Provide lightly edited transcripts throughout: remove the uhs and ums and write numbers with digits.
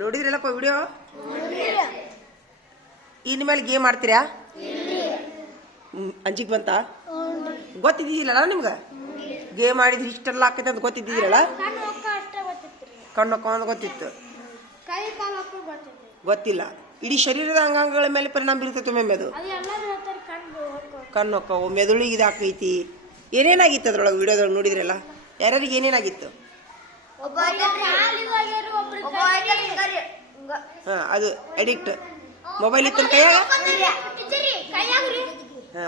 ನೋಡಿದ್ರಲ್ಲಪ್ಪ video. ಇನ್ಮೇಲೆ game ಆಡ್ತೀರಾ? ಅಂಜಿಕ್ ಬಂತ? ಗೊತ್ತಿದ್ದಿಲ್ಲ ನಿಮ್ಗೆ ಗೇಮ್ ಆಡಿದ್ರೆ ಇಷ್ಟೆಲ್ಲ ಆಕೈತೆ ಅಂತ ಗೊತ್ತಿದ್ದಿರಲ್ಲ? ಕಣ್ಣು ಹಾಕೋದು ಗೊತ್ತಿತ್ತು, ಗೊತ್ತಿಲ್ಲ. ಇಡೀ ಶರೀರದ ಅಂಗಾಂಗಗಳ ಮೇಲೆ ಪರಿಣಾಮ ಬೀರ್ತೈತೆ ಒಮ್ಮೆ ಅದು. ಕಣ್ಣು ಹೊಕ್ಕವು, ಮೆದುಳಿಗೆ ಇದಾಕೈತಿ. ಏನೇನಾಗಿತ್ತು ಅದ್ರೊಳಗೆ ವಿಡಿಯೋದೊಳಗೆ ನೋಡಿದ್ರಲ್ಲ? ಯಾರ್ಯಾರಿಗೆ ಏನೇನಾಗಿತ್ತು? ಅದು ಅಡಿಕ್ಟ್. ಮೊಬೈಲ್ ಇತ್ತನ ಕೈಯಾಗ,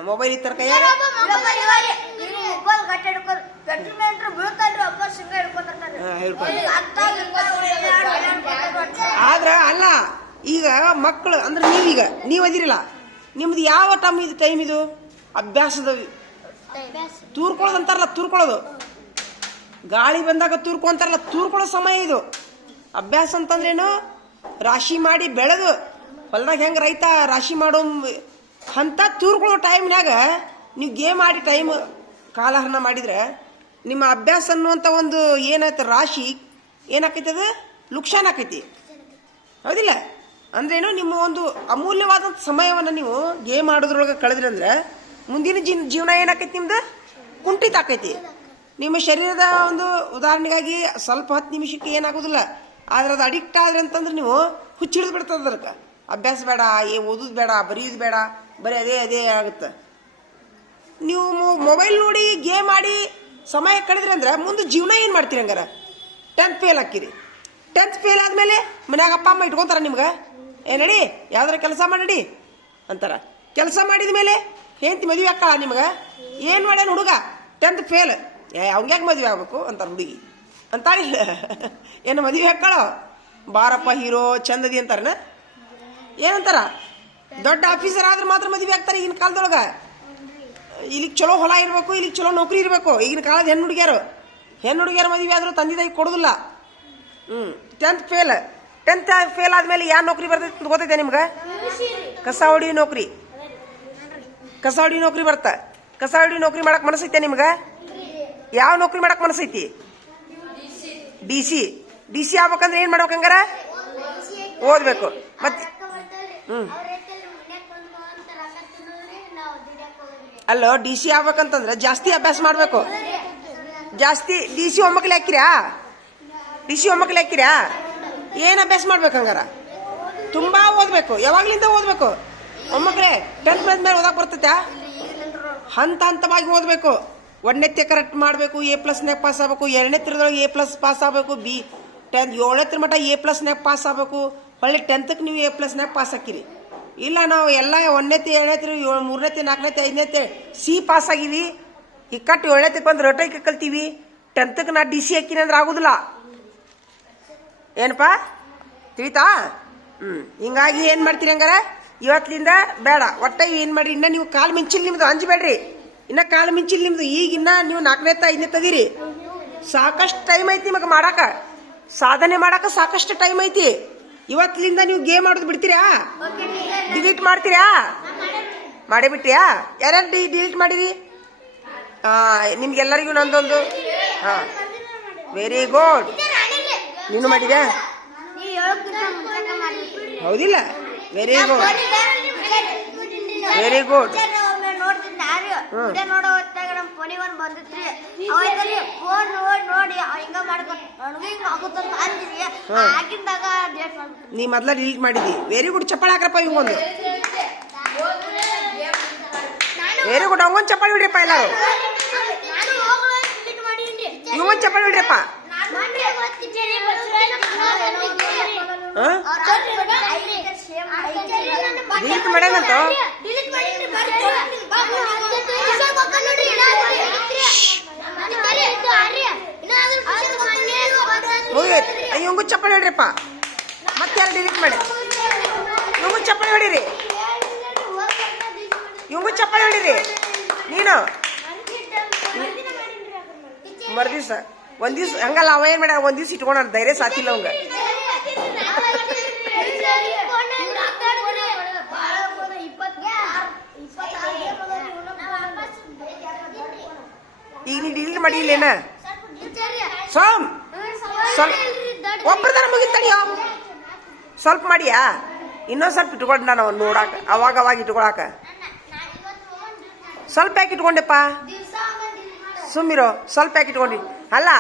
ಮೊಬೈಲ್ ಇತ್ತನ ಕೈಯಾಗ ಆದ್ರ ಅಲ್ಲ. ಈಗ ಮಕ್ಕಳು ಅಂದ್ರೆ ನೀವು ಅದಿರಲ್ಲ, ನಿಮ್ದು ಯಾವ ಟೈಮ್ ಇದು? ಅಭ್ಯಾಸದ ತೂರ್ಕೊಳ್ಳೋದು ಅಂತಾರಲ್ಲ, ತೂರ್ಕೊಳ್ಳೋದು. ಗಾಳಿ ಬಂದಾಗ ತೂರ್ಕೊಂತಾರಲ್ಲ, ತೂರ್ಕೊಳ್ಳೋ ಸಮಯ ಇದು. ಅಭ್ಯಾಸ ಅಂತಂದ್ರೇನು? ರಾಶಿ ಮಾಡಿ ಬೆಳೆದು ಹೊಲ್ದಾಗ ಹೆಂಗೆ ರೈತ ರಾಶಿ ಮಾಡೋ ಅಂತ ತೂರ್ಕೊಳ್ಳೋ ಟೈಮ್ನಾಗ ನೀವು ಗೇಮ್ ಆಡಿ ಟೈಮ್ ಕಾಲಹರಣ ಮಾಡಿದ್ರೆ ನಿಮ್ಮ ಅಭ್ಯಾಸ ಅನ್ನುವಂಥ ಒಂದು ಏನಾಯ್ತು ರಾಶಿ ಏನಾಕೈತಿ, ಅದು ಲುಕ್ಷಾನ್ ಆಕೈತಿ. ಹೌದಿಲ್ಲ? ಅಂದ್ರೇನು, ನಿಮ್ಮ ಒಂದು ಅಮೂಲ್ಯವಾದಂಥ ಸಮಯವನ್ನು ನೀವು ಗೇಮ್ ಆಡೋದ್ರೊಳಗೆ ಕಳೆದ್ರಿ ಅಂದ್ರೆ ಮುಂದಿನ ಜೀವನ ಏನಾಕೈತಿ ನಿಮ್ದು? ಕುಂಠಿತ ಆಕೈತಿ. ನಿಮ್ಮ ಶರೀರದ ಒಂದು ಉದಾಹರಣೆಗಾಗಿ ಸ್ವಲ್ಪ 10 ನಿಮಿಷಕ್ಕೆ ಏನಾಗೋದಿಲ್ಲ, ಆದ್ರೆ ಅದು ಅಡಿಕ್ಟ್ ಆದ್ರಿ ಅಂತಂದ್ರೆ ನೀವು ಹುಚ್ಚಿಡಿದು ಬಿಡ್ತದೆ. ಅದಕ್ಕೆ ಅಭ್ಯಾಸ ಬೇಡ, ಓದೋದು ಬೇಡ, ಬರೆಯೋದು ಬೇಡ, ಬರೀ ಅದೇ ಆಗುತ್ತೆ. ನೀವು ಮೊಬೈಲ್ ನೋಡಿ ಗೇಮ್ ಆಡಿ ಸಮಯ ಕಳೆದ್ರಿ ಅಂದ್ರೆ ಮುಂದೆ ಜೀವನ ಏನು ಮಾಡ್ತೀರಿ? ಹಂಗಾರ 10th ಫೇಲ್ ಹಾಕಿರಿ. 10th ಫೇಲ್ ಆದಮೇಲೆ ಮನ್ಯಾಗ ಅಪ್ಪ ಅಮ್ಮ ಇಟ್ಕೊತಾರ ನಿಮ್ಗೆ, ನಡಿ ಯಾವ್ದಾರ ಕೆಲಸ ಮಾಡಿ ಅಂತಾರ. ಕೆಲಸ ಮಾಡಿದ ಮೇಲೆ ಹೆಂಡತಿ ಮದುವೆ ಹಾಕಳ ನಿಮ್ಗೆ. ಏನು ಮಾಡ್ಯಾನ ಹುಡುಗ? 10th ಫೇಲ್, ಅವಂಗ್ಯಾಕೆ ಮದುವೆ ಆಗ್ಬೇಕು ಅಂತಾರ ಹುಡುಗಿ. ಅಂತಾರಿಲ್ಲ, ಏನು ಮದುವೆ ಹಾಕಳೋ ಬಾರಪ್ಪ ಹೀರೋ ಚಂದದಿ ಅಂತಾರನ? ಏನಂತಾರ? ದೊಡ್ಡ ಆಫೀಸರ್ ಆದ್ರೆ ಮಾತ್ರ ಮದುವೆ ಆಗ್ತಾರೆ ಈಗಿನ ಕಾಲದೊಳಗೆ. ಇಲ್ಲಿಗೆ ಚಲೋ ಹೊಲ ಇರಬೇಕು, ಇಲ್ಲಿಗೆ ಚಲೋ ನೌಕರಿ ಇರಬೇಕು. ಈಗಿನ ಕಾಲದ ಹೆಣ್ಣು ಹುಡುಗಿಯರು ಮದುವೆ ಆದರೂ ತಂದೆ ತಾಯಿ ಕೊಡೋದಿಲ್ಲ. 10th ಫೇಲ್ ಆದ್ಮೇಲೆ ಯಾವ ನೌಕರಿ ಬರ್ತೈತೆ ಅಂತ ಗೊತ್ತೈತೆ ನಿಮ್ಗೆ? ಕಸ ಹೊಡಿ ನೌಕರಿ ಬರ್ತಾ. ಕಸ ಹೊಡಿ ನೌಕರಿ ಮಾಡಕ್ ಮನಸ್ಸೈತೆ ನಿಮ್ಗೆ? ಯಾವ ನೌಕರಿ ಮಾಡಕ್ ಮನಸ್ಸೈತಿ? ಡಿ ಸಿ ಆಗ್ಬೇಕಂದ್ರೆ ಏನ್ ಮಾಡ್ಬೇಕು? ಹಂಗಾರ ಓದ್ಬೇಕು. ಮತ್ತೆ ಅಲ್ಲೋ, ಡಿ ಸಿ ಆಗ್ಬೇಕಂತಂದ್ರೆ ಜಾಸ್ತಿ ಅಭ್ಯಾಸ ಮಾಡ್ಬೇಕು. ಜಾಸ್ತಿ ಡಿ ಸಿ ಒಮ್ಮಕ್ಲೆ ಹಾಕಿರ್ಯಾ? ಏನ್ ಅಭ್ಯಾಸ ಮಾಡ್ಬೇಕು? ಹಂಗಾರ ತುಂಬಾ ಓದ್ಬೇಕು. ಯಾವಾಗ್ಲಿಂದ ಓದ್ಬೇಕು? ಒಮ್ಮಕ್ಲೆ 10th ಮೇಲೆ ಓದಕ್ ಬರ್ತೈತೆ? ಹಂತವಾಗಿ ಓದ್ಬೇಕು. 1ನೇ ಕರೆಕ್ಟ್ ಮಾಡಬೇಕು, A+ನಾಗ ಪಾಸ್ ಆಗ್ಬೇಕು. 2ನೇ ತರದೊಳಗೆ A+ ಪಾಸ್ ಆಗ್ಬೇಕು. 7ನೇ ತರ ಮಟ್ಟ A+ನಾಗ ಪಾಸ್ ಆಗ್ಬೇಕು. ಹೊಳ್ಳಿ 10th ನೀವು A+ನಾಗ ಪಾಸ್ ಹಾಕಿರಿ. ಇಲ್ಲ ನಾವು ಎಲ್ಲ 1ನೇ 2ನೇ 3ನೇ 4ನೇ 5ನೇ ಸಿ ಪಾಸ್ ಆಗಿವಿ. ಈ ಕಟ್ಟು 7ನೇ ಬಂದು ರೊಟೈಕೆ ಕಲ್ತೀವಿ. 10th ನಾ ಡಿ ಸಿ ಹಾಕಿನಿ ಅಂದ್ರೆ ಆಗುದಿಲ್ಲ. ಏನಪ್ಪಾ ತಿಳಿತಾ? ಹಿಂಗಾಗಿ ಏನ್ ಮಾಡ್ತೀರಿ? ಹಂಗಾರ ಇವತ್ತಿನಿಂದ ಬೇಡ, ಒಟ್ಟ ಏನ್ ಮಾಡ್ರಿ, ಇನ್ನ ನೀವು ಕಾಲು ಮಿಂಚಿಲ್ ನಿಮ್ದು, ಅಂಜಬೇಡ್ರಿ. ಇನ್ನ ಕಾಲು ಮಿಂಚಿಲ್ ನಿಮ್ದು. ಈಗಿನ್ನ ನೀವು 4ನೇ 5ನೇ ತದೀರಿ. ಸಾಕಷ್ಟು ಟೈಮ್ ಐತಿ ನಿಮಗೆ ಮಾಡಾಕ, ಸಾಧನೆ ಮಾಡಾಕ ಸಾಕಷ್ಟು ಟೈಮ್ ಐತಿ. ಇವತ್ತಿನಿಂದ ನೀವು ಗೇಮ್ ಆಡೋದು ಬಿಡ್ತೀರಾ? ಡಿಲೀಟ್ ಮಾಡ್ತೀರಾ? ಮಾಡೇ ಬಿಟ್ರಿಯಾ? ಯಾರ್ಯಾರು ಡಿಲೀಟ್ ಮಾಡಿರಿ? ನಿಮ್ಗೆಲ್ಲರಿಗೂ ನಂದೊಂದು ವೆರಿ ಗುಡ್. ನೀನು ಮಾಡಿದ್ಯಾ? ಹೌದಿಲ್ಲ? Very good. ನೀ ಮೊದ್ಲ ಡಿಲೀಟ್ ಮಾಡಿದಿ. Very good. ಚಪ್ಪಾಳೆ ಹಾಕ್ರಪ್ಪ ಇವಂಗೊಂದು. Very good. ಅವಂಗೊಂದು ಚಪ್ಪಾಳೆ ಬಿಡ್ರಿಪ್ಪ. ಎಲ್ಲಾರು ಇವಂಗೊಂದು ಚಪ್ಪಾಳೆ ಬಿಡ್ರಿಪ್ಪ. ಡಿಲೀಟ್ ಮಾಡ್ಯಾನಂತ ಇವಂಗೂ ಚಪ್ಪಾಳೆ ಹೊಡ್ರಿಪ್ಪ. ಮತ್ತೆ ಯಾರು ಡಿಲೀಟ್ ಮಾಡಿ? ಇವಂಗೂ ಚಪ್ಪಾಳೆ ಹೊಡೀರಿ. ನೀನು ಮರ್ದಿವ್ಸ ಒಂದ್ ದಿವ್ಸ ಹಂಗಲ್ಲ. ಅವ ಏನ್ ಮಾಡ, ಒಂದ್ ದಿವ್ಸ ಇಟ್ಕೊಂಡ ಧೈರ್ಯ ಸಾತಿಲ್ಲ ಅವಂಗ. ಈಗ ನೀ ಡಿಲೀಟ್ ಮಾಡಿಲ್ಲೇನ? ಸೋಮ್ ಒಬ್ರದಾರ ಮುಗಿತಡಿಯೋ ಸ್ವಲ್ಪ ಮಾಡಿಯಾ ಇನ್ನೊಂದು ಸ್ವಲ್ಪ ಇಟ್ಕೊಂಡು ನಾನು ನೋಡಾಕ ಅವಾಗ ಇಟ್ಕೊಳಕ ಸ್ವಲ್ಪ ಯಾಕೆ ಇಟ್ಕೊಂಡೆಪ್ಪ ಸುಮ್ಮಿರೋ ಸ್ವಲ್ಪ ಯಾಕೆ ಇಟ್ಕೊಂಡಿ ಅಲ್ಲ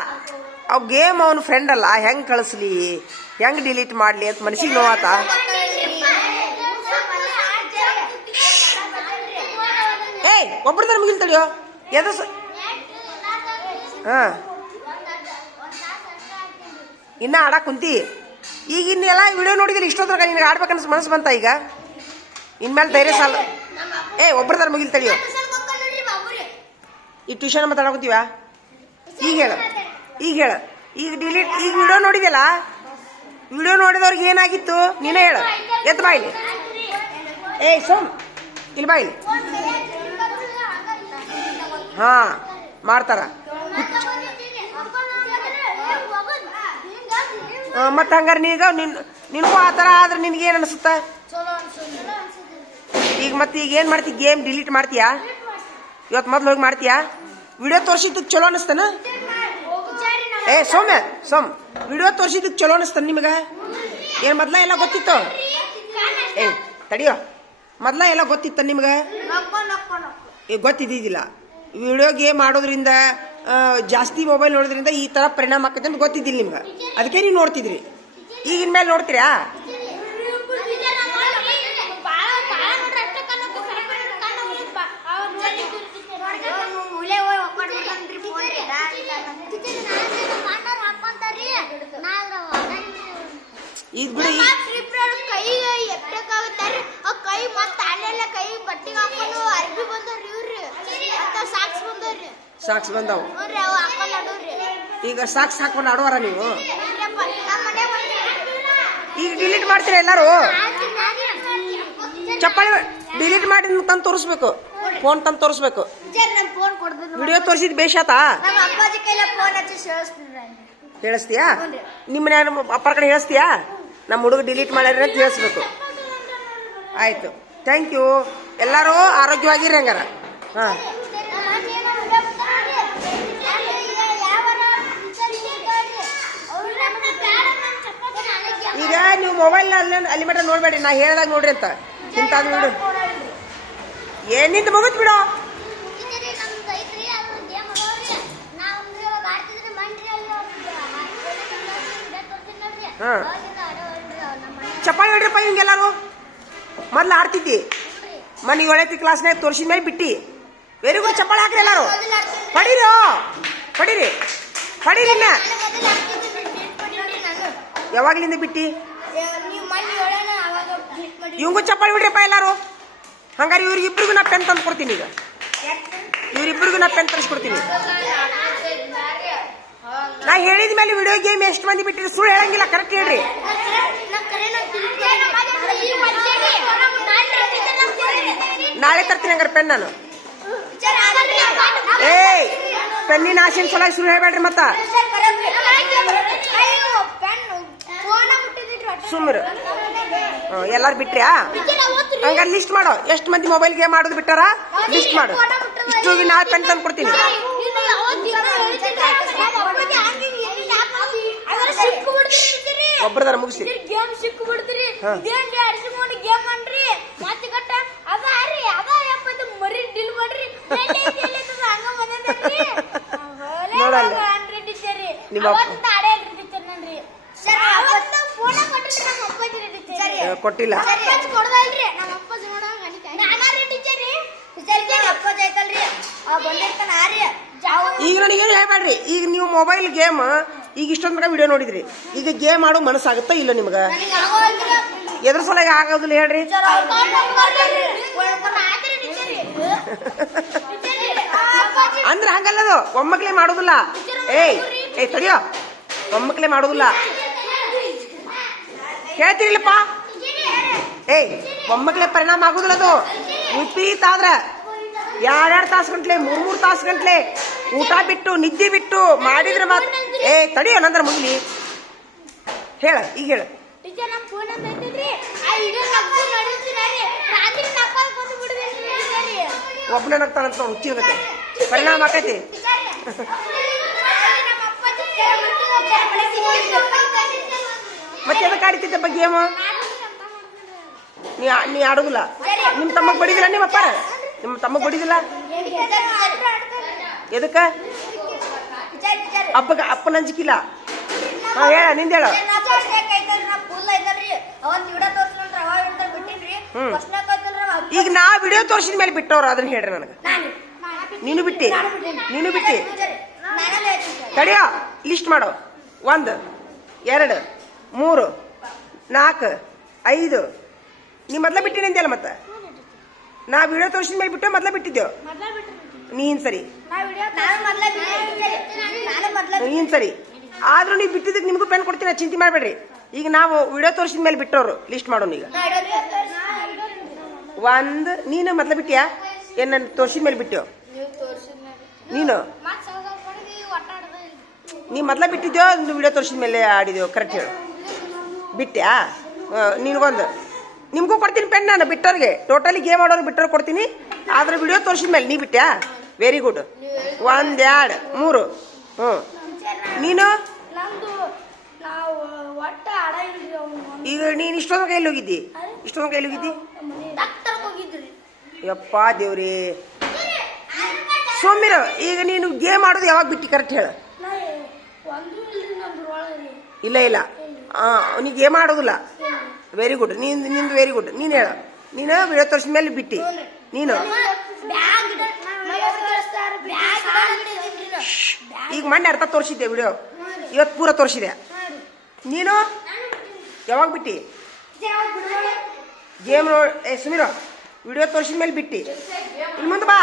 ಅವ್ ಗೇಮ್ ಅವನ ಫ್ರೆಂಡ್ ಅಲ್ಲ ಹೆಂಗೆ ಕಳಿಸ್ಲಿ ಹೆಂಗೆ ಡಿಲೀಟ್ ಮಾಡಲಿ ಅಂತ ಮನಸ್ಸಿಗೆ ನೋವಾತ ಏಯ್ ಒಬ್ರದಾರ ಮುಗಿಲ್ತಡಿಯೋ ಎದು ಹಾಂ ಇನ್ನ ಆಡಕ್ಕೆ ಕುಂತಿ ಈಗ ಇನ್ನೆಲ್ಲ ವಿಡಿಯೋ ನೋಡಿದ್ರೆ ಇಷ್ಟೊತ್ತರಗ ನಿನಗೆ ಆಡ್ಬೇಕನ್ಸ ಮನಸ್ಸು ಬಂತ ಈಗ ಇನ್ಮೇಲೆ ಧೈರ್ಯ ಸಾಲ ಒಬ್ರದಾರ ಮುಗಿಲ್ತಡಿಯೋ ಈ ಟ್ಯೂಷನ್ ಮಾತಾಡಕತ್ತೀವ ಈಗ ಹೇಳ ಈಗ ಡಿಲೀಟ್ ಈಗ ವಿಡಿಯೋ ನೋಡಿದೆಲ್ಲ ವಿಡಿಯೋ ನೋಡಿದವ್ರಿಗೆ ಏನಾಗಿತ್ತು ನೀನೇ ಹೇಳ ಎತ್ ಬಾಯಿಲಿ ಸೋಮ್ ಇಲ್ಲಿ ಬಾಯಿಲಿ ಹಾ ಮಾಡ್ತಾರ ಮತ್ತೆ ಹಂಗಾರೆ ನೀಗ ನಿನಗೂ ಆ ಥರ ಆದ್ರೆ ನಿನಗೇನು ಅನಿಸುತ್ತ ಈಗ ಏನು ಮಾಡ್ತಿ ಗೇಮ್ ಡಿಲೀಟ್ ಮಾಡ್ತೀಯಾ ಇವತ್ತು ಮೊದ್ಲು ಹೋಗಿ ಮಾಡ್ತೀಯಾ ವಿಡಿಯೋ ತೋರಿಸಿದ್ದಕ್ಕೆ ಚಲೋ ಅನಿಸ್ತಾನ ಸೋಮ್ ವಿಡಿಯೋ ತೋರಿಸಿದ್ದಕ್ಕೆ ಚಲೋ ಅನಿಸ್ತಾನ ನಿಮಗೆ ಏನು ಮೊದ್ಲ ಎಲ್ಲ ಗೊತ್ತಿತ್ತು ತಡಿಯೋ ಮೊದ್ಲ ಎಲ್ಲ ಗೊತ್ತಿತ್ತ ನಿಮ್ಗೆ ಗೊತ್ತಿದ್ದಿದ್ದಿಲ್ಲ ವಿಡಿಯೋ ಗೇಮ್ ಆಡೋದ್ರಿಂದ ಜಾಸ್ತಿ ಮೊಬೈಲ್ ನೋಡೋದ್ರಿಂದ ಈ ಥರ ಪರಿಣಾಮ ಆಕತ್ತೆ ಅಂತ ಗೊತ್ತಿದ್ದಿಲ್ಲ ನಿಮ್ಗೆ ಅದಕ್ಕೆ ನೀವು ನೋಡ್ತಿದ್ರಿ ಈಗಿನ ಮೇಲೆ ನೋಡ್ತೀರಾ ಈಗ ಬಿಡಿ ಸಾಕ್ಸ್ ಬಂದವು ಈಗ ಸಾಕ್ಸ್ ಹಾಕೊಂಡು ಆಡುವಾರ ನೀವು ಈಗ ಡಿಲೀಟ್ ಮಾಡ್ತೀರಾ ಎಲ್ಲರೂ ಚಪ್ಪಾಳಿ ಡಿಲೀಟ್ ಮಾಡಿ ತಂದು ತೋರಿಸ್ಬೇಕು ಫೋನ್ ತಂದು ತೋರಿಸ್ಬೇಕು ವಿಡಿಯೋ ತೋರಿಸಿದ್ ಬೇಷಾತಾ ಹೇಳಿಸ್ತೀಯಾ ನಿಮ್ಮ ಮನೆ ಅಪ್ಪರ ಕಡೆ ಹೇಳಿಸ್ತೀಯಾ ನಮ್ಮ ಹುಡುಗ ಡಿಲೀಟ್ ಮಾಡ್ಯಾರ ಅಂತ ಹೇಳಿಸ್ಬೇಕು ಆಯ್ತು ಥ್ಯಾಂಕ್ ಯು ಎಲ್ಲರೂ ಆರೋಗ್ಯವಾಗಿರಿ ಹಂಗಾರ ಹಾಂ ಈಗ ನೀವು ಮೊಬೈಲ್ ಅಲ್ಲಿ ಮಟ್ಟ ನೋಡ್ಬೇಡಿ ನಾ ಹೇಳ್ದಾಗ ನೋಡ್ರಿ ಅಂತ ಇಂಥದ್ದು ಬಿಡು ಏನಿಂದ ಮುಗಿತ್ ಬಿಡು ಹಾಂ ಚಪ್ಪಾಳಿ ಹೊಡ್ರಪ್ಪ ಹಿಂಗೆಲ್ಲಾರು ಮೊದ್ಲು ಆಡ್ತಿದ್ದಿ ಮನೆ 7ನೇ ಕ್ಲಾಸ್ನಾಗ ತೋರಿಸಿದ ಮೇಲೆ ಬಿಟ್ಟು ವೆರಿ ಗುಡ್ ಚಪ್ಪಾಳಿ ಹಾಕ್ರಿ ಎಲ್ಲಾರು ಹೊಡೀರಿ ಯಾವಾಗ್ಲಿಂದ ಬಿಟ್ಟಿ ಇವಂಗೂ ಚಪ್ಪಾಳಿ ಬಿಡ್ರಿಪ್ಪ ಎಲ್ಲಾರು ಹಂಗಾರೆ ಇವ್ರಿಗಿಬ್ರಿಗೂ ನಾ ಪೆನ್ ತಂದು ಕೊಡ್ತೀನಿ ಈಗ ಇವ್ರಿಬ್ರಿಗೂ ನಾ ಪೆನ್ ತರಿಸ್ಕೊಡ್ತೀನಿ ನಾ ಹೇಳಿದ ಮೇಲೆ ವಿಡಿಯೋ ಗೇಮ್ ಎಷ್ಟು ಮಂದಿ ಬಿಟ್ಟಿರಿ ಸುಳ್ಳು ಹೇಳಂಗಿಲ್ಲ ಕರೆಕ್ಟ್ ಹೇಳ್ರಿ ನಾಳೆ ತರ್ತೀನಿ ಹಂಗಾರೆ ಪೆನ್ ನಾನು ಪೆನ್ನಿನ ಆಸೆನ ಸಲುವಾಗಿ ಸುಳ್ಳು ಹೇಳ್ಬೇಡ್ರಿ ಮತ್ತ ಸುಮ್ಮರು ಎಲ್ಲಾರು ಬಿಟ್ರ್ಯಾ ಹಂಗಾರೆ ಲಿಸ್ಟ್ ಮಾಡೋ ಎಷ್ಟು ಮಂದಿ ಮೊಬೈಲ್ ಗೇಮ್ ಆಡೋದು ಬಿಟ್ಟಾರ ಲಿಸ್ಟ್ ಮಾಡು ಇಷ್ಟು ಹೋಗಿ ನಾಳೆ ಪೆನ್ ತಂದು ಕೊಡ್ತೀನಿ ಒಬ್ಬರದಾರ ಮುಗಿಸಿ ನೋಡಲ್ಲ ನಿಮ್ಮ ಕೊಟ್ಟಿಲ್ಲ ಈಗ ನನಗೇನು ಹೇಳ್ಬೇಡ್ರಿ ಈಗ ನೀವು ಮೊಬೈಲ್ ಗೇಮ್ ಈಗ ಇಷ್ಟೊಂದು ವಿಡಿಯೋ ನೋಡಿದ್ರಿ ಈಗ ಗೇಮ್ ಆಡೋ ಮನಸ್ಸಾಗುತ್ತಾ ಇಲ್ಲ ನಿಮ್ಗೆ ಎದ್ರ ಸಲ ಆಗೋದಿಲ್ಲ ಹೇಳ್ರಿ ಅಂದ್ರೆ ಹಂಗಲ್ಲದು ಒಮ್ಮಕ್ಲೇ ಮಾಡೋದಿಲ್ಲ ಏಯ್ ತಡಿಯೋ ಒಮ್ಮಕ್ಲೇ ಮಾಡೋದಿಲ್ಲ ಹೇಳ್ತೀರಿಲ್ಲಪ್ಪ ಒಮ್ಮಕ್ಲೇ ಪರಿಣಾಮ ಆಗುದಿಲ್ಲ ಅದು ವಿಪರೀತ ಆದ್ರ 2 ತಾಸು ಗಂಟ್ಲೆ 3 ತಾಸು ಗಂಟ್ಲೆ ಊಟ ಬಿಟ್ಟು ನಿದ್ದೆ ಬಿಟ್ಟು ಮಾಡಿದ್ರೆ ಮಾತ್ರ ತಡಿಯೋ ನಂತರ ಮುಗಿಲಿ ಹೇಳ ಈಗ ಹೇಳ ಒಬ್ಬನೇ ನಗ್ತಾನಂತ ಹುಚ್ಚಿರ್ಗತ್ತೆ ಪರಿಣಾಮ ಆಕೈತಿ ಮತ್ತೆ ಎದಕ್ಕೆ ಆಡ್ತಿದ್ದಪ್ಪ ಗೇಮು? ನೀ ಆಡೋದಿಲ್ಲ. ನಿಮ್ಮ ತಮ್ಮಗ್ ಬಡಿದಿಲ್ಲ ನಿಮ್ಮ ಅಪ್ಪಾರ? ನಿಮ್ಮ ತಮ್ಮಗ್ ಬಡಿದಿಲ್ಲ ಎದಕ್ಕ? ಅಪ್ಪನ ಅಂಜಿಕಿಲ್ಲ. ಹಾ ಹೇಳ, ನಿಂದ ಹೇಳ. ಈಗ ನಾ ವಿಡಿಯೋ ತೋರಿಸಿದ ಮೇಲೆ ಬಿಟ್ಟವ್ರು ಅದನ್ನ ಹೇಳ್ರಿ ನನಗೆ. ನೀನು ಬಿಟ್ಟಿ ತಡಿಯೋ, ಲಿಸ್ಟ್ ಮಾಡೋ. 1 2 3 4 5. ನೀ ಮೊದ್ಲ ಬಿಟ್ಟಿನಿ ಅಂತೆಲ್ಲ. ಮತ್ತೆ ನಾ ವಿಡಿಯೋ ತೋರಿಸಿದ ಮೇಲೆ ಬಿಟ್ಟು ಮೊದ್ಲ ಬಿಟ್ಟಿದ್ದೇವು. ನೀನ್ ಸರಿ ಆದ್ರೂ ನೀವು ಬಿಟ್ಟಿದ್ದಕ್ಕೆ ನಿಮಗೂ ಪೆನ್ ಕೊಡ್ತೀನಿ, ಚಿಂತೆ ಮಾಡಬೇಡ್ರಿ. ಈಗ ನಾವು ವಿಡಿಯೋ ತೋರಿಸಿದ ಮೇಲೆ ಬಿಟ್ಟವ್ರು ಲಿಸ್ಟ್ ಮಾಡೋಣ. ಈಗ 1 ನೀನು ಮೊದ್ಲ ಬಿಟ್ಟಿಯಾ ಏನ್? ನಾನು ತೋರಿಸಿದ ಮೇಲೆ ಬಿಟ್ಟೆವು. ನೀ ಮೊದ್ಲ ಬಿಟ್ಟಿದ್ಯೋ ವಿಡಿಯೋ ತೋರಿಸಿದ ಮೇಲೆ ಆಡಿದ್ಯೋ? ಕರೆಕ್ಟ್ ಹೇಳು. ಬಿಟ್ಟ್ಯಾ? ನಿನಗೊಂದು ನಿಮಗೂ ಕೊಡ್ತೀನಿ ಪೆನ್. ನಾನು ಬಿಟ್ಟವ್ರಿಗೆ ಟೋಟಲಿ ಗೇಮ್ ಆಡೋರು ಬಿಟ್ಟವ್ರು ಕೊಡ್ತೀನಿ. ಆದ್ರೆ ವಿಡಿಯೋ ತೋರಿಸಿದ ಮೇಲೆ ನೀ ಬಿಟ್ಟ್ಯಾ? Very good. 1 2 3. ನೀನು ಈಗ ನೀನು ಇಷ್ಟೊಂದು ಕೈಯಲ್ಲಿ ಹೋಗಿದ್ದಿ? ಯಪ್ಪ ದೇವ್ರಿ, ಸೋಮಿರ. ಈಗ ನೀನು ಗೇಮ್ ಆಡೋದು ಯಾವಾಗ ಬಿಟ್ಟು ಕರೆಕ್ಟ್ ಹೇಳು. ಇಲ್ಲ ನೀ ಗೇಮ್ ಆಡೋದಿಲ್ಲ. Very good. ನಿಂದು ವೆರಿ ಗುಡ್. ನೀನು ಹೇಳ. ನೀನು ವಿಡಿಯೋ ತೋರಿಸಿದ ಮೇಲೆ ಬಿಟ್ಟಿ. ನೀನು ಈಗ ಮೊನ್ನೆ ಅರ್ಥ ತೋರಿಸಿದ್ದೆ ವಿಡಿಯೋ, ಇವತ್ತು ಪೂರ ತೋರಿಸಿದೆ. ನೀನು ಯಾವಾಗ ಬಿಟ್ಟಿ ಗೇಮ್? ಸುಮೀರ, ವಿಡಿಯೋ ತೋರಿಸಿದ ಮೇಲೆ ಬಿಟ್ಟಿ. ಇಲ್ಲಿ ಮುಂದೆ ಬಾ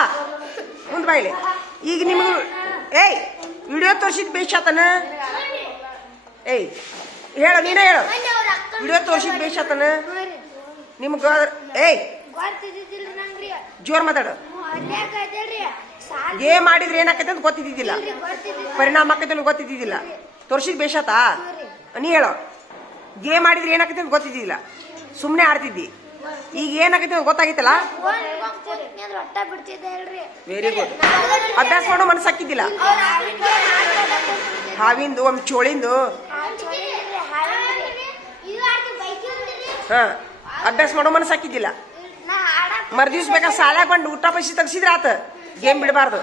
ಇಲ್ಲಿ. ಈಗ ನಿಮ್ಗೆ ವಿಡಿಯೋ ತೋರಿಸಿದ ಬೇಷಾತನ? ಹೇಳ, ನೀನೇ ಹೇಳು. ವಿಡಿಯೋ ತೋರಿಸಿದ ಬೇಷಾತನ ನಿಮ್ಗೆ? ಜೋರ್ ಮಾತಾಡು. ಗೇಮ್ ಮಾಡಿದ್ರೆ ಏನಾಕೈತೆ ಅಂತ ಗೊತ್ತಿದ್ದಿದ್ದಿಲ್ಲ, ಪರಿಣಾಮ ಆಕೈತೆ ಅಂತ ಗೊತ್ತಿದ್ದಿದ್ದಿಲ್ಲ. ತೋರಿಸಿದ ಬೇಷಾತಾ? ನೀ ಹೇಳೋ. ಗೇಮ್ ಮಾಡಿದ್ರೆ ಏನಾಕೈತೆ ಅಂತ ಗೊತ್ತಿದ್ದಿಲ್ಲ, ಸುಮ್ಮನೆ ಆಡ್ತಿದ್ದಿ. ಈಗ ಏನಾಗೈತೆ ಗೊತ್ತಾಗೈತಲ್ಲ? Very good. ಅಭ್ಯಾಸ ಮಾಡೋ ಮನಸ್ಸು ಹಾಕಿದ್ದಿಲ್ಲ. ಹಾವಿಂದು ಒಮ್ಮೆ ಚೋಳಿಂದು ಅಭ್ಯಾಸ ಮಾಡೋ ಮನಸ್ಸು ಹಾಕಿದ್ದಿಲ್ಲ. ಮರ್ದಿವ್ಸ ಬೇಕಾ ಸಾಲಾಗ ಬಂದು ಊಟ ಪೈಸಿ ತೆಗ್ಸಿದ್ರೆ ಆತ. ಗೇಮ್ ಬಿಡಬಾರ್ದು.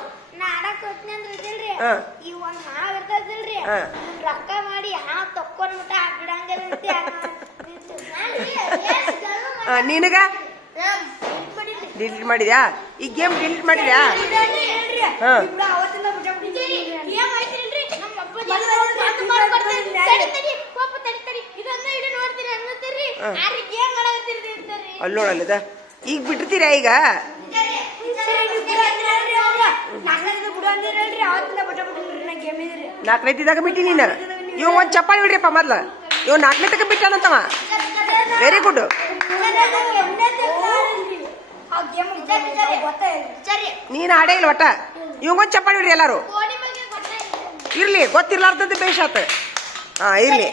ನಿನಗ ಡಿಲೀಟ್ ಮಾಡಿದ್ಯಾ? ಈ ಗೇಮ್ ಡಿಲೀಟ್ ಮಾಡಿದ್ಯಾ? ಅಲ್ಲೋಳಲ್ಲದ ಈಗ ಬಿಟ್ಟಿರ್ತೀರಾ? ಈಗ ನಾಲ್ಕನೇ ತಕ ಬಿಟ್ಟಿ ನೀನು. ಇವ್ ಒಂದ್ ಚಪ್ಪಾಳಿ ಬಿಡ್ರಿಪ್ಪ ಮೊದ್ಲ. ಇವ್ 4ನೇ ತಕ ಬಿಟ್ಟಾನಂತವ. Very good. ನೀನ್ ಆಡೇ ಇಲ್ಲ ಒಟ್ಟ. ಇವಂಗೊಂದ್ ಚಪ್ಪಾಳಿ ಬಿಡ್ರಿ ಎಲ್ಲಾರು. ಇರ್ಲಿ, ಗೊತ್ತಿರ್ಲಾರ್ದಂತ ಬೇಷಾತ. ಇರ್ಲಿ.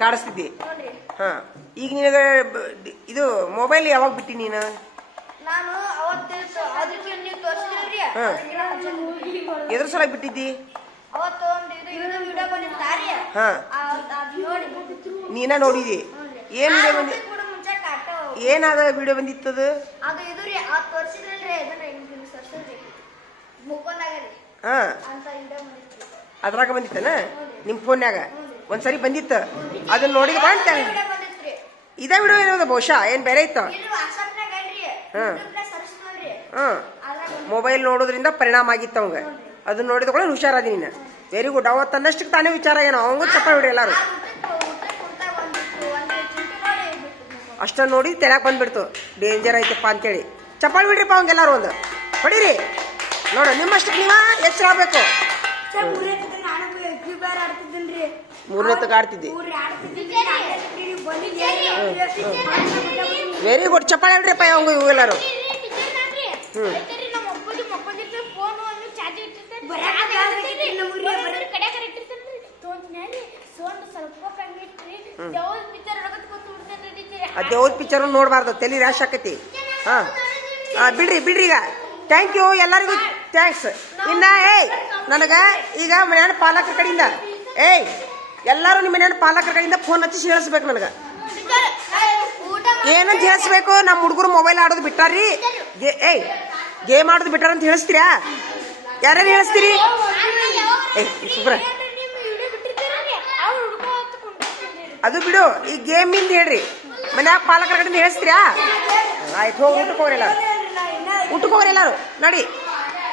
ಕಾಡಿಸ್ತಿದ್ದಿ. ಈಗ ನಿನಗ ಇದು ಮೊಬೈಲ್ ಯಾವಾಗ ಬಿಟ್ಟಿ ನೀನು? ಎದ್ರ ಸಲ ಬಿಟ್ಟಿದ್ದಿ? ನೀನ ನೋಡಿದಿ? ಏನಾದ ವಿಡಿಯೋ ಬಂದಿತ್ತದ? ಅದ್ರಾಗ ಬಂದಿತ್ತನ ನಿಮ್ ಫೋನ್ಯಾಗ? ಒಂದ್ಸರಿ ಬಂದಿತ್ತ, ಅದನ್ನ ನೋಡಿದ ಕಾಣ್ತಾನೆ. ಇದೇ ವಿಡಿಯೋ ಏನದ ಬಹುಶಃ, ಏನ್ ಬೇರೆ ಇತ್ತ? ಮೊಬೈಲ್ ನೋಡೋದ್ರಿಂದ ಪರಿಣಾಮ ಆಗಿತ್ತು ಅವಂಗ. ಅದನ್ನ ನೋಡಿದ ಹುಷಾರಾದಿ ನೀನು. Very good. ಅವತ್ತು ತನ್ನಷ್ಟಕ್ಕೆ ತಾನೇ ವಿಚಾರ ಏನೋ ಅವಂಗೂ ಚಪ್ಪಾಳಿ ಬಿಡ್ರಿ ಎಲ್ಲಾರು. ಅಷ್ಟ ನೋಡಿ ತೆಳಕ್ ಬಂದ್ಬಿಡ್ತು, ಡೇಂಜರ್ ಐತಪ್ಪ ಅಂತೇಳಿ. ಚಪ್ಪಾಳಿ ಬಿಡ್ರಿಪ್ಪ ಅವಂಗೆಲ್ಲಾರು. ಒಂದು ಹೊಡೀರಿ ನೋಡು. ನಿಮ್ಮಷ್ಟಕ್ಕೆ ನೀವ ಎಚ್ಚರ ಆಗ್ಬೇಕು. 3ನೇ ತಕ ಆಡ್ತಿದ್ದಿ. Very good. ಚಪ್ಪಾಳಿ ಬಿಡ್ರಿಪ್ಪ ಅವಂಗ ಇವೆಲ್ಲರೂ. ದೇವ್ದ ಪಿಕ್ಚರ್ ನೋಡ್ಬಾರ್ದು, ತಲೆ ರ್ಯಾಶ್ ಆಕೈತಿ. ಹಾ ಬಿಡ್ರಿ ಈಗ. ಥ್ಯಾಂಕ್ ಯು ಎಲ್ಲರಿಗೂ, ಥ್ಯಾಂಕ್ಸ್. ಇನ್ನ ನನಗ ಈಗ ಮನ್ಯಾನ ಪಾಲಕರ ಕಡೆಯಿಂದ ಎಲ್ಲಾರು ನಿಮ್ಮ ಮನ್ಯಾನ ಪಾಲಕರ ಕಡೆಯಿಂದ ಫೋನ್ ಹಚ್ಚಿ ಹೇಳಿಸ್ಬೇಕು ನನಗ. ಏನಂತ ಹೇಳಿಸ್ಬೇಕು? ನಮ್ಮ ಹುಡುಗರು ಮೊಬೈಲ್ ಆಡೋದು ಬಿಟ್ಟಾರಿ, ಗೇಮ್ ಆಡೋದು ಬಿಟ್ಟಾರ ಅಂತ ಹೇಳಿಸ್ತೀರಾ? ಯಾರ್ಯಾರು ಹೇಳಿಸ್ತೀರಿ? ಸುಬ್ರ ಅದು ಬಿಡು, ಈ ಗೇಮಿಂದ ಹೇಳ್ರಿ. ಮನ್ಯಾಗ ಪಾಲಕರ ಕಡೆಯಿಂದ ಹೇಳಿಸ್ತೀರಾ? ಆಯ್ತು, ಹೋಗಿ ಊಟಕ್ಕೆ ಹೋಗ್ರಿ ಎಲ್ಲಾರು, ಊಟಕ್ಕೆ ಹೋಗ್ರಿ ಎಲ್ಲಾರು. ನೋಡಿ.